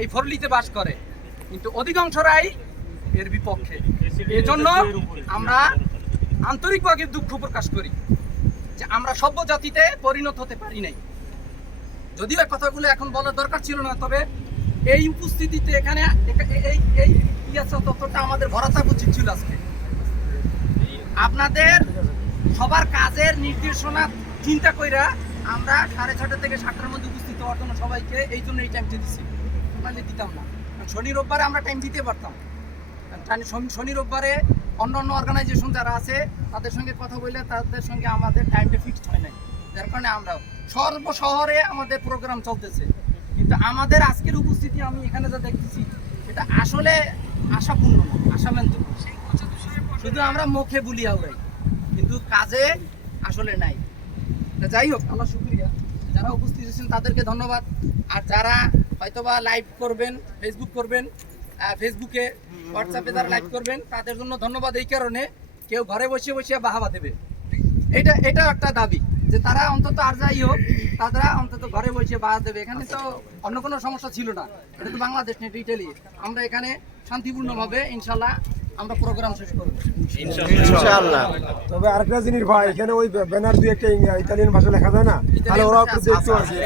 এই ফরলিতে বাস করে। কিন্তু অধিকাংশরাই এর বিপক্ষে। এজন্য আমরা আন্তরিকভাবে দুঃখ প্রকাশ করি যে আমরা সভ্য জাতিতে পরিণত হতে পারি নাই। যদিও কথাগুলো এখন বলার দরকার ছিল না, তবে এই উপস্থিতিতে এখানে এই এই ইতিহাস আমাদের ভরা থাকা উচিত ছিল আজকে। আপনাদের সবার কাজের নির্দেশনা চিন্তা কইরা আমরা সাড়ে ছটা থেকে সাতটার মধ্যে উপস্থিত হওয়ার জন্য সবাইকে এই জন্য এই টাইমটা দিচ্ছি নাহলে দিতাম না। শনি রোববারে আমরা টাইম দিতে পারতাম। শনি- রোববারে অন্য অন্য অর্গানাইজেশন যারা আছে, তাদের সঙ্গে কথা বললে তাদের সঙ্গে আমাদের টাইমটা ফিক্সড হয় নাই। যার কারণে আমরা সর্ব শহরে আমাদের প্রোগ্রাম চলতেছে। কিন্তু আমাদের আজকের উপস্থিতি আমি এখানে যা দেখতেছি, এটা আসলে আশাপূর্ণ না আশাবাঞ্জক শুধু আমরা মুখে বলি আউরাই কিন্তু কাজে আসলে নাই। যাই হোক, আল্লাহ শুক্রিয়া। যারা উপস্থিত আছেন, তাদেরকে ধন্যবাদ। আর যারা হয়তোবা লাইভ করবেন ফেসবুক করবেন ফেসবুকে হোয়াটসঅ্যাপে যারা লাইভ করবেন, তাদের জন্য ধন্যবাদ এই কারণে কেউ ঘরে বসে বসে বাহাবা দেবে। এটা এটা একটা দাবি যে তারা অন্তত আর যাই হোক, তারা অন্তত ঘরে বসে বাহাবা দেবে। এখানে তো অন্য কোনো সমস্যা ছিল না। এটা তো বাংলাদেশ নেট ইটালি আমরা এখানে শান্তিপূর্ণভাবে, ইনশাল্লাহ আমরা প্রোগ্রাম শেষ করব। ইনশাআল্লাহ। তবে আরেকটা জিনিস ভাই এখানে ওই ব্যানার দুই একটা ইতালিয়ান ভাষা লেখা যায় না? তাহলে ওরাও একটু দেখতে আসে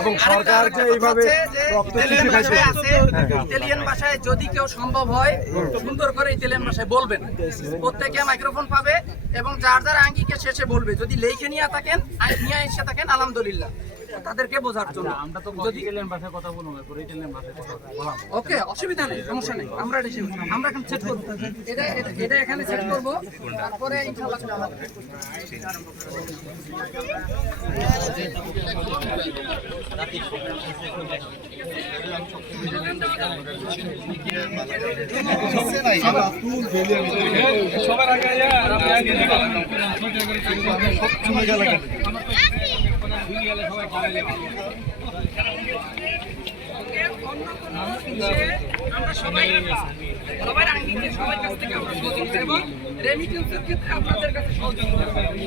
এবং সরকারকে এইভাবে চুষে খাইছে। ইতালিয়ান ভাষায় যদি কেউ সম্ভব হয় সুন্দর করে ইতালিয়ান ভাষায় বলবেন। প্রত্যেকে মাইক্রোফোন পাবে এবং যার যার আঙ্গিকে শেষে বলবে। যদি লেখে নিয়ে থাকেন নিয়ে এসে থাকেন আলহামদুলিল্লাহ। তাদেরকে বোঝার জন্য আমরা তো যদি ইটালিয়ান ভাষায় কথা বলব না পুরো ইটালিয়ান ভাষায় কথা ওকে অসুবিধা নেই সমস্যা নেই আমরা এটা আমরা এখন সেট করব এটা এটা- এখানে সেট করব তারপরে ইনশাআল্লাহ চলে যাবে। আমরা সবাই কাছ থেকে আমরা এবং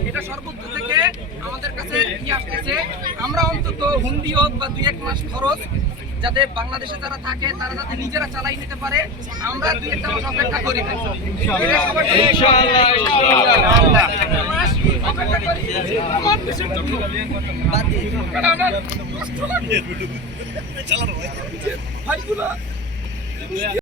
এটা সর্বোচ্চ থেকে আমাদের কাছে আসতেছে আমরা অন্তত হুন্ডি হোক বা দুই এক মাস খরচ যাতে বাংলাদেশে যারা থাকে তারা যাতে নিজেরা চালাই নিতে পারে আমরা দুই একটা অপেক্ষা করি এটা সবার একটা মাস অপেক্ষা করি আমার